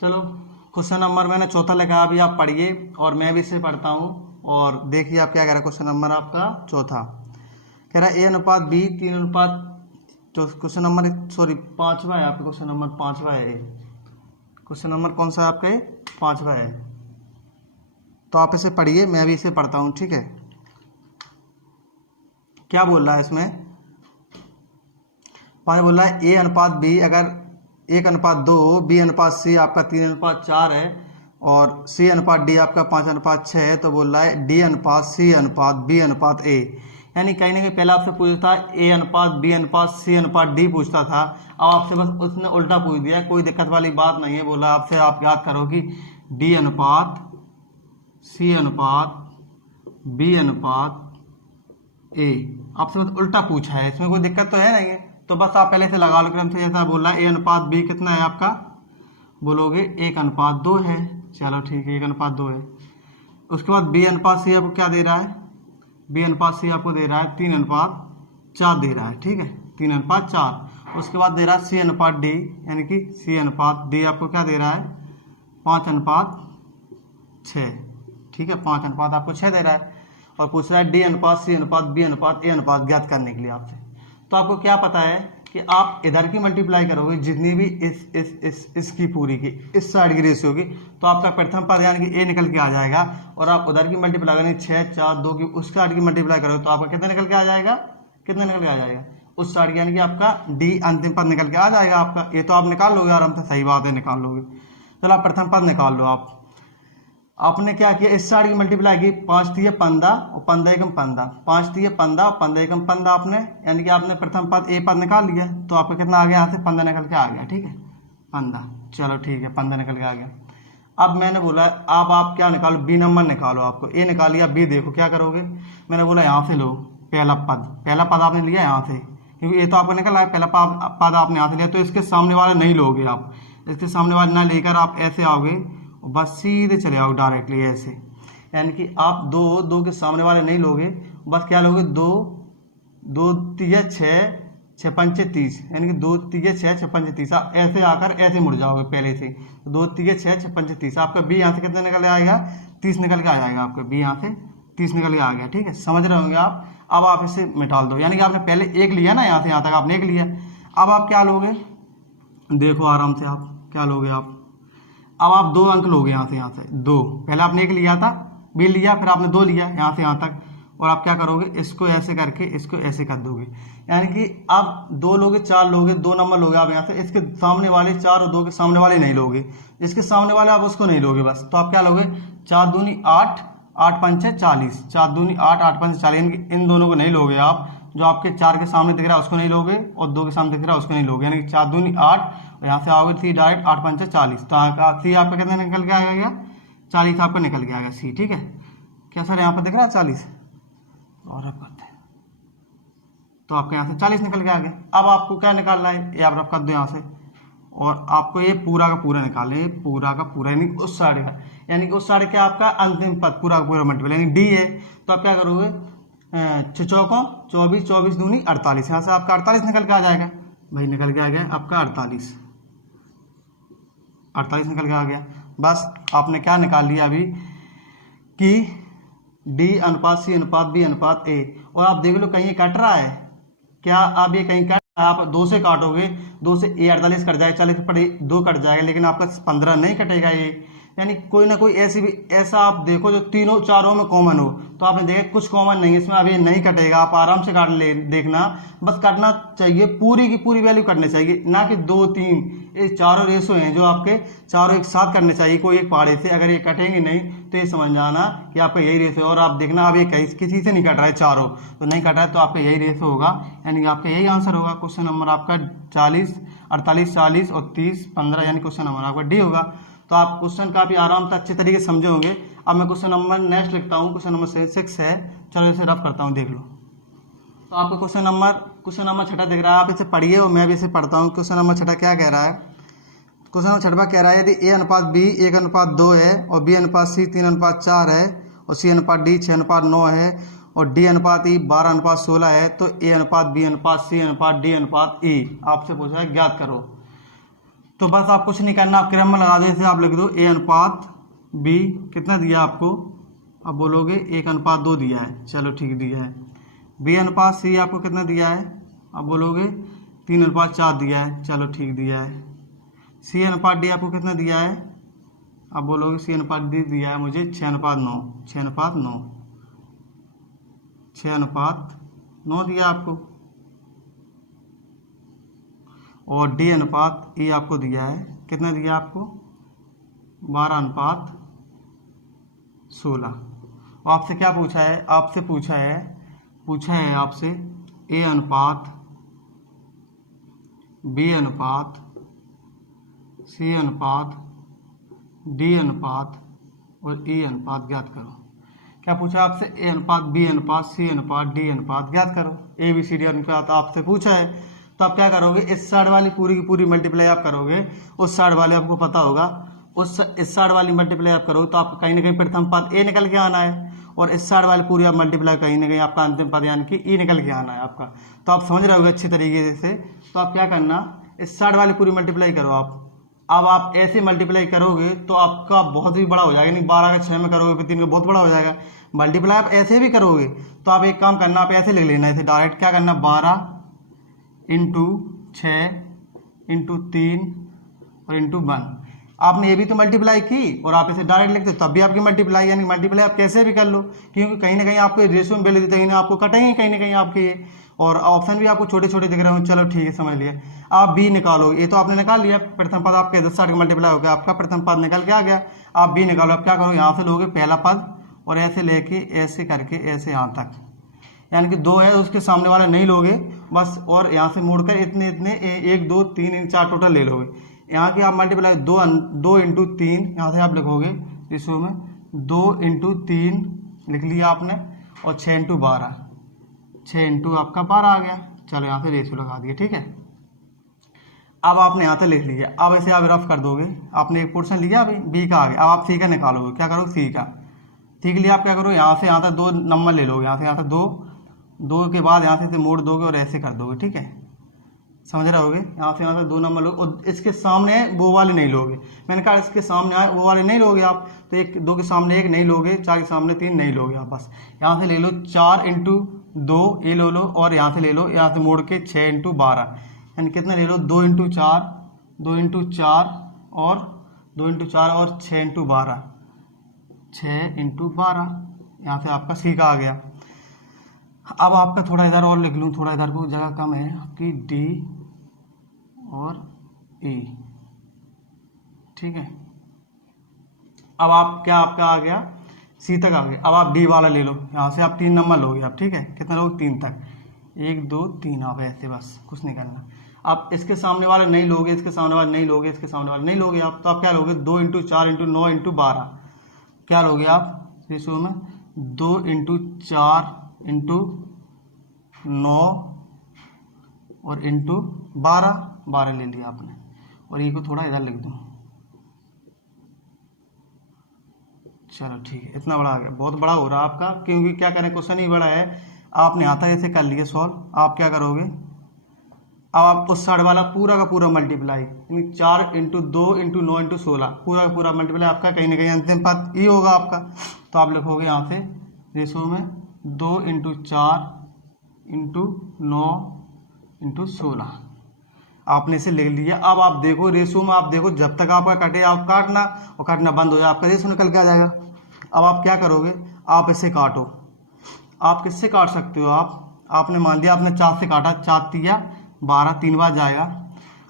चलो क्वेश्चन नंबर मैंने चौथा लिखा, अभी आप पढ़िए और मैं भी इसे पढ़ता हूँ और देखिए आप क्या कह रहा है। क्वेश्चन नंबर आपका चौथा कह रहा है ए अनुपात बी 3:, तो क्वेश्चन नंबर 5वां है आपका, क्वेश्चन नंबर 5वां है। क्वेश्चन नंबर कौन सा है आपका, 5वां है। तो आप इसे पढ़िए, मैं भी इसे पढ़ता हूँ, ठीक है। क्या बोल रहा है इसमें, 5 बोल रहा है ए अनुपात बी अगर 1:2, बी अनुपात सी आपका 3:4 है और सी अनुपात डी आपका 5:6 है, तो बोल रहा है डी अनुपात सी अनुपात बी अनुपात ए, यानी कहीं ना कहीं पहले आपसे पूछता था ए अनुपात बी अनुपात सी अनुपात डी पूछता था, अब आपसे बस उसने उल्टा पूछ दिया, कोई दिक्कत वाली बात नहीं है। बोला आपसे आप याद करो कि डी अनुपात सी अनुपात बी अनुपात ए, आपसे बस उल्टा पूछा है, इसमें कोई दिक्कत तो है नहीं है, तो बस आप पहले से लगा लो क्रम से। जैसा बोल रहा है ए अनुपात बी कितना है आपका, बोलोगे 1:2 है, चलो ठीक है 1:2 है। उसके बाद बी अनुपात सी आपको क्या दे रहा है, बी अनुपात सी आपको दे रहा है 3:4 दे रहा है, ठीक है 3:4। उसके बाद दे रहा है सी अनुपात डी, यानी कि सी अनुपात डी आपको क्या दे रहा है 5:6, ठीक है 5 आपको 6 दे रहा है। और पूछ रहा है डी अनुपात सी अनुपात बी अनुपात ए अनुपात ज्ञात करने के लिए आपसे। तो आपको क्या पता है कि आप इधर की मल्टीप्लाई करोगे जितनी भी इसकी पूरी की इस साइड की रेशियो की, तो आपका प्रथम पद यानी कि ए निकल के आ जाएगा। और आप उधर की मल्टीप्लाई करेंगे 6 4 2 की उस साइड की मल्टीप्लाई करोगे तो आपका कितना निकल के आ जाएगा, कितना निकल के आ जाएगा उस साइड की, यानी कि आपका डी अंतिम पद निकल के आ जाएगा आपका। ये तो आप निकाल लोगे आराम से, सही बात है निकाल लोगे। चलो आप प्रथम पद निकाल लो। आपने क्या किया, इस साइड की मल्टीप्लाई की 5 3 15 और 15 एकम 15, 5 3 15 और 15 एकम 15 आपने, यानी कि आपने प्रथम पद ए पद निकाल लिया तो आपको कितना आ गया, यहाँ से 15 निकल के आ गया। ठीक है 15, चलो ठीक है 15 निकल के आ गया। अब मैंने बोला अब आप क्या निकालो, बी नंबर निकालो। आपको ए निकाल लिया, बी देखो क्या करोगे। मैंने बोला यहाँ से लो पहला पद आपने लिया यहाँ से, क्योंकि ये तो आपको निकल आया, पहला पद आपने यहाँ से लिया, तो इसके सामने वाले नहीं लोगे आप, इसके सामने वाले ना लेकर आप ऐसे आओगे, बस सीधे चले आओ डायरेक्टली ऐसे, यानी कि आप दो के सामने वाले नहीं लोगे, बस क्या लोगे, 2 2 3 6 6 5 30, यानी कि 2 3 6 6 5 30, आप ऐसे आकर ऐसे मुड़ जाओगे पहले से, 2 3 6 6 5 30, आपका बी यहाँ से कितना निकल आएगा, 30 निकल के आ जाएगा आपका बी यहाँ से 30 निकल के आ गया। ठीक है समझ रहे होंगे आप। अब आप इसे मिटाल दो, यानी कि आपने पहले एक लिया ना, यहाँ से यहाँ तक आपने एक लिया। अब आप क्या लोगे, देखो आराम से आप क्या लोगे, अब आप 2 अंक लोगे यहाँ से 2, पहले आपने एक लिया था, बी लिया, फिर आपने 2 लिया यहाँ से यहाँ तक, और आप क्या करोगे, इसको ऐसे करके इसको ऐसे कर दोगे, यानी कि आप 2 लोगे 4 लोगे, 2 नंबर लोगे आप यहाँ से, इसके सामने वाले 4 और 2 के सामने वाले नहीं लोगे, इसके सामने वाले आप उसको नहीं लोगे बस। तो आप क्या लोगे, 4 दूनी 8 8 5 40, 4 दूनी 8 8 5 40, इन दोनों को नहीं लोगे आप, जो आपके 4 के सामने दिख रहा है उसको नहीं लोगे, और 2 के सामने दिख रहा है उसको नहीं लोगे, यानी कि 4 दूनी 8, यहाँ से आओगे सी डायरेक्ट 8 5 40, तो सी आपका कितना निकल के आ गया, 40 आपका निकल के आ गया सी। ठीक है क्या सर यहाँ पर दिख रहा है 40, और अब करते हैं, तो आपके यहाँ से 40 निकल के आ गया। अब आपको क्या निकालना है, ये आप रफ कर दो यहाँ से, और आपको ये पूरा का पूरा निकालना है, पूरा का पूरा, यानी उस साइड का, यानी कि उस साइड का आपका अंतिम पद पूरा का पूरा मल्टीपल, यानी डी है। तो आप क्या करोगे, 6 चौकों 24 24 दूनी 48, यहाँ से आपका 48 निकल के आ जाएगा भाई, निकल के आ गया आपका 48 निकल के आ गया। बस आपने क्या निकाल लिया अभी कि डी अनुपात सी अनुपात बी अनुपात ए, और आप देख लो कहीं ये कट रहा है क्या, आप ये कहीं कट, आप 2 से काटोगे, 2 से ए 48 कट जाएगा, 40 पर 2 कट जाएगा, लेकिन आपका 15 नहीं कटेगा ये, यानी कोई ना कोई ऐसा आप देखो जो तीनों चारों में कॉमन हो। तो आपने देखा कुछ कॉमन नहीं, इसमें अभी नहीं कटेगा, आप आराम से काट ले देखना, बस काटना चाहिए पूरी की पूरी वैल्यू कटनी चाहिए, ना कि 2 3, ये चारों रेशो हैं जो आपके चारों एक साथ करने चाहिए, कोई एक पहाड़े से। अगर ये कटेंगे नहीं तो ये समझ जाना कि आपका यही रेशो है, और आप देखना अब ये किसी से नहीं कट रहा है, चारों तो नहीं कट रहा है, तो आपका यही रेशो होगा, यानी कि आपका यही आंसर होगा। क्वेश्चन नंबर आपका 40 48 40 और 30 15, यानी क्वेश्चन नंबर आपका डी होगा। तो आप क्वेश्चन काफी आराम से अच्छे तरीके से समझे होंगे। अब मैं क्वेश्चन नंबर नेक्स्ट लिखता हूँ, क्वेश्चन नंबर 6 है, चलो इसे रफ करता हूँ, देख लो। तो आपका क्वेश्चन नंबर 6 दिख रहा है, आप इसे पढ़िए और मैं भी इसे पढ़ता हूँ। क्वेश्चन नंबर 6 क्या कह रहा है, क्वेश्चन नंबर 6 कह रहा है यदि ए अनुपात बी 1 अनुपात 2 है, और बी अनुपात सी 3 अनुपात 4 है, और सी अनुपात डी 6 अनुपात 9 है, और डी अनुपात ई 12 अनुपात 16 है, तो ए अनुपात बी अनुपात सी अनुपात डी अनुपात ई आपसे पूछा है ज्ञात करो। तो बस आप कुछ नहीं करना, आप क्रम में लगा दो, इसे आप लिख दो ए अनुपात बी कितना दिया आपको, अब बोलोगे 1 अनुपात 2 दिया है, चलो ठीक दिया है। बी अनुपात सी आपको कितना दिया है, अब बोलोगे 3 अनुपात 4 दिया है, चलो ठीक दिया है। सी अनुपात डी आपको कितना दिया है, अब बोलोगे सी अनुपात डी दिया है मुझे 6 अनुपात 9, 6 अनुपात 9, 6 अनुपात 9 दिया आपको। और डी अनुपात ई आपको दिया है, कितना दिया आपको 12 अनुपात 16। आपसे क्या पूछा है, आपसे पूछा है आपसे ए अनुपात बी अनुपात सी अनुपात डी अनुपात और ई अनुपात ज्ञात करो। क्या पूछा आपसे, ए अनुपात बी अनुपात सी अनुपात डी अनुपात ज्ञात करो, ए बी सी डी अनुपात आपसे पूछा है। तो आप क्या करोगे, इस साइड वाली पूरी की पूरी मल्टीप्लाई आप करोगे, उस साइड वाले आपको पता होगा, इस साइड वाली मल्टीप्लाई आप करोगे तो आपको कहीं ना कहीं प्रथम पद ए निकल के आना है, और इस साइड वाली पूरी आप मल्टीप्लाई कहीं ना कहीं आपका अंतिम पद यानी कि ई निकल के आना है आपका। तो आप समझ रहे होगे अच्छी तरीके से। तो आप क्या करना, इस साइड वाली पूरी मल्टीप्लाई करो आप। अब आप ऐसे मल्टीप्लाई करोगे तो आपका बहुत ही बड़ा हो जाएगा, नहीं 12 का 6 में करोगे फिर 3 का बहुत बड़ा हो जाएगा। मल्टीप्लाई आप ऐसे भी करोगे तो आप एक काम करना, आप ऐसे लिख लेना इसे डायरेक्ट, क्या करना 12 इंटू 6 इंटू 3 और इंटू 1। आपने ये भी तो मल्टीप्लाई की और आप इसे डायरेक्ट लिखते तब भी आपकी मल्टीप्लाई, यानी मल्टीप्लाई आप कैसे भी कर लो, क्योंकि कहीं ना कहीं आपको रेशियो में वैल्यू कहीं ना आपको कटेंगे कहीं ना कहीं आपके ये, और ऑप्शन भी आपको छोटे छोटे दिख रहे हो। चलो ठीक है, समझ लिया। आप बी निकालोगे, ये तो आपने निकाल लिया, प्रथम पद आपका इधर साइड का मल्टीप्लाई हो गया, आपका प्रथम पद निकल के आ गया। आप बी निकालो, आप क्या करो, यहाँ से लोगे पहला पद और ऐसे लेके ऐसे करके ऐसे यहाँ तक, यानी कि 2 है उसके सामने वाला नहीं लोगे बस, और यहाँ से मुड़कर इतने इतने 1 2 3 4 टोटल ले लोगे। यहाँ की आप मल्टीप्लाई 2 इंटू 3 यहाँ से आप लिखोगे रेशियो में 2 इंटू 3 लिख लिया आपने, और 6 इंटू 12, 6 इंटू आपका 12 आ गया। चलो यहाँ से रेशियो लगा दिए, ठीक है। अब आपने यहाँ से लिख लिया, अब इसे आप रफ कर दोगे। आपने एक पोर्शन लिया अभी बी का आ गया, अब आप सी का निकालोगे। क्या करोगे, सी का ठीक लिया, आप क्या करो, यहाँ से 2 नंबर ले लोगे, यहाँ से 2 के बाद यहाँ से मोड़ दोगे और ऐसे कर दोगे, ठीक है, समझ रहे होगे। यहाँ से 2 नंबर लोगे और इसके सामने वो वाले नहीं लोगे। मैंने कहा इसके सामने आए वो वाले नहीं लोगे आप, तो 2 के सामने 1 नहीं लोगे, 4 के सामने 3 नहीं लोगे आप। बस यहाँ से ले लो 4 इंटू 2 ये ले लो, और यहाँ से ले लो, यहाँ से मोड़ के 6 इंटू 12, यानी कितना ले लो 2 इंटू 4 2 इंटू 4 और 2 इंटू 4 और 6 इंटू 12, 6 इंटू 12। यहाँ से आपका सी का आ गया। अब आपका थोड़ा इधर और लिख लूँ, थोड़ा इधर को जगह कम है आपकी, डी और ई, ठीक है। अब आप क्या आपका आ गया, सी तक आ गया। अब आप डी वाला ले लो, यहाँ से आप 3 नंबर लोगे आप, ठीक है, कितना लोगे 3 तक, 1 2 3, आप ऐसे बस कुछ नहीं करना। आप इसके सामने वाले नहीं लोगे, इसके सामने वाले नहीं लोगे, इसके सामने वाले नहीं लोगे आप, तो आप क्या लोगे 2 इंटू 4 इंटू 9 इंटू 12, क्या लोगे आप रेशियो में 2 इंटू 4 इंटू 9 और इंटू 12 ले लिया आपने, और ये को थोड़ा इधर लिख दूँ। चलो ठीक है, इतना बड़ा आ गया, बहुत बड़ा हो रहा है आपका, क्योंकि क्या करें क्वेश्चन ही बड़ा है। आपने आता है ऐसे कर लिया सॉल्व। आप क्या करोगे, अब आप उस साइड वाला पूरा का पूरा मल्टीप्लाई, 4 इंटू 2 इंटू 9 इंटू 16 पूरा का पूरा मल्टीप्लाई आपका कहीं ना कहीं अंतिम पद ये होगा आपका। तो आप लिखोगे यहाँ से रेशो में 2 इंटू 4 इंटू 9 इंटू 16, आपने इसे लिख लिया। अब आप देखो रेशो में, आप देखो जब तक आपका कटे आप काटना, और काटना बंद हो जाए आपका रेशो निकल के आ जाएगा। अब आप क्या करोगे, आप इसे काटो। आप किससे काट सकते हो, आपने मान लिया आपने 4 से काटा, 4 तिया 12 3 बार जाएगा।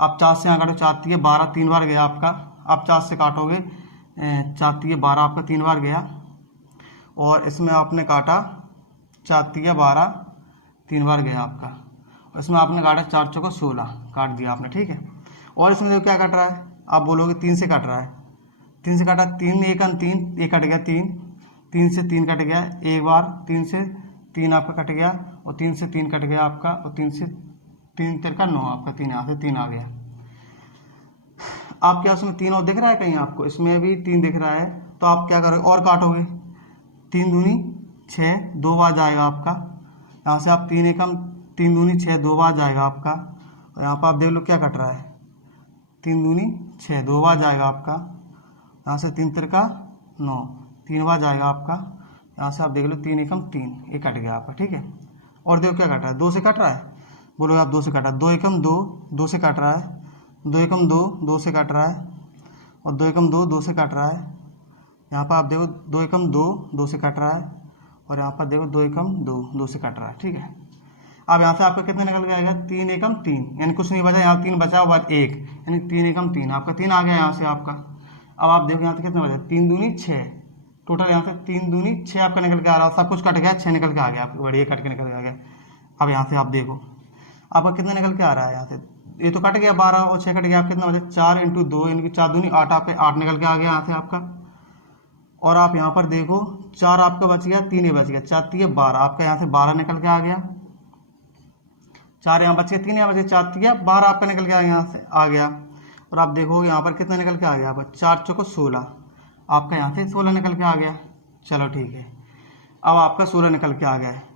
आप 4 से यहाँ काटो, 4 तिया 12 3 बार गया आपका। आप 4 से काटोगे 4 तिया 12 आपका 3 बार गया, और इसमें आपने काटा 4 तिया 12 3 बार गया आपका, इसमें आपने काटा 4 चौका 16 काट दिया आपने, ठीक है। और इसमें देखो क्या कट रहा है, आप बोलोगे 3 से कट रहा है, 3 से काटा, 3 1 3 एक कट गया, 3 से 3 कट गया एक बार, 3 से 3 आपका कट गया, और 3 से 3 कट गया आपका, और 3 से 3 तिरका 9 आपका, 3 यहाँ से 3 आ गया। आप क्या उसमें 3 और दिख रहा है कहीं आपको, इसमें भी 3 दिख रहा है, तो आप क्या करोगे और काटोगे, 3 दूनी 6 2 बार जाएगा आपका, यहाँ से आप 3 एकम 3 दूनी 6 2 बार जाएगा आपका, और यहाँ पर आप देख लो क्या कट रहा है, 3 दूनी 6 2 बार जाएगा आपका, यहाँ से 3 तिरका 9 3 बार जाएगा आपका, यहाँ से आप देख लो 3 एकम 3 ये कट गया आपका, ठीक है। और देखो क्या कट रहा है, 2 से कट रहा है, बोलो आप 2 से कट रहा है, 2 एकम 2 2 से कट रहा है, 2 एकम 2 2 से कट रहा है, और 2 एकम 2 2 से कट रहा है, यहाँ पर आप देखो 2 एकम 2 2 से कट रहा है, और यहाँ पर देखो 2 एकम 2 2 से कट रहा है, ठीक है। अब यहाँ से आपका कितना निकल के आएगा, 3 एकम 3, यानी कुछ नहीं बचा, यहाँ 3 बचा और 1, यानी 3 एकम 3 आपका 3 आ गया यहाँ से आपका। अब आप देखो यहाँ से कितना बचा, 3 दूनी 6, टोटल यहाँ से 3 दूनी 6 आपका निकल के आ रहा है, सब कुछ कट गया, 6 निकल के आ गया आपका, बढ़िया कट के निकल के आ गया। अब यहाँ से आप देखो आपका कितना निकल के आ रहा है, यहाँ से ये तो कट गया 12 और 6 कट गया, आप कितना बचे 4 इंटू 2 यानी कि 4 दूनी 8, आप 8 निकल के आ गया यहाँ से आपका। और आप यहाँ पर देखो 4 आपका बच गया, 3 ये बच गया, 4 3 12 आपका यहाँ से 12 निकल के आ गया, 4 यहाँ बच गया, 3 यहाँ बच गया, 4 3 12 आपका निकल के यहाँ से आ गया। और आप देखोगे यहाँ पर कितना निकल के आ गया आपका, 4 चौको 16 आपका यहाँ से 16 निकल के आ गया। चलो ठीक है, अब आपका 16 निकल के आ गया है।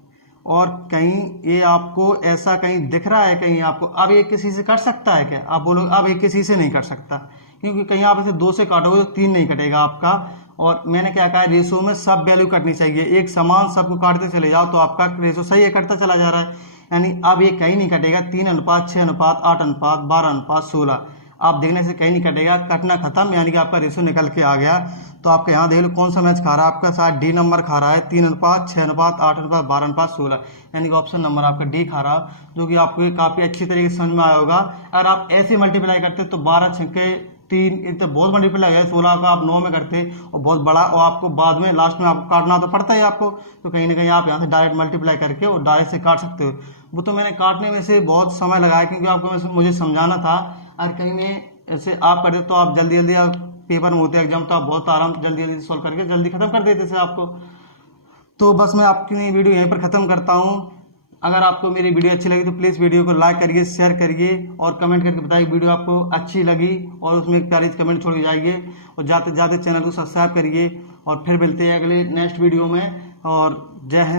और कहीं ये आपको ऐसा कहीं दिख रहा है कहीं आपको, अब ये किसी से कट सकता है क्या, आप बोलो अब ये किसी से नहीं कट सकता, क्योंकि कहीं आप इसे 2 से काटोगे तो 3 नहीं कटेगा आपका। और मैंने क्या कहा, रेशो में सब वैल्यू कटनी चाहिए, एक समान सबको काटते चले जाओ तो आपका रेशो सही है, कटता चला जा रहा है। यानी अब ये कहीं नहीं कटेगा। 3:6:8:12:16 आप देखने से कहीं नहीं कटेगा, कटना खत्म, यानी कि आपका रेशियो निकल के आ गया। तो आपका यहाँ देख लो कौन सा मैच खा रहा है, आपका शायद डी नंबर खा रहा है 3:6:8:12:16, यानी कि ऑप्शन नंबर आपका डी खा रहा है, जो कि आपको काफ़ी अच्छी तरीके से समझ में आया होगा। अगर आप ऐसे मल्टीप्लाई करते तो 12 छक्के 3 तो बहुत मल्टीप्लाई है, 16 का आप 9 में करते और बहुत बड़ा, और आपको बाद में लास्ट में आपको काटना तो पड़ता है आपको, तो कहीं ना कहीं आप यहाँ से डायरेक्ट मल्टीप्लाई करके और डायरेक्ट से काट सकते हो। वो तो मैंने काटने में से बहुत समय लगाया, क्योंकि आपको मुझे समझाना था। अगर कहीं में ऐसे आप करते तो आप जल्दी जल्दी, आप पेपर में होते एग्जाम तो आप बहुत आराम जल्दी जल्दी सॉल्व करके जल्दी खत्म कर देते थे आपको। तो बस मैं आपकी वीडियो यहीं पर ख़त्म करता हूँ। अगर आपको मेरी वीडियो अच्छी लगी तो प्लीज़ वीडियो को लाइक करिए, शेयर करिए और कमेंट करके बताइए वीडियो आपको अच्छी लगी, और उसमें एक प्यारी कमेंट छोड़ के जाइए, और जाते जाते चैनल को सब्सक्राइब करिए। और फिर मिलते हैं अगले नेक्स्ट वीडियो में, और जय हिंद।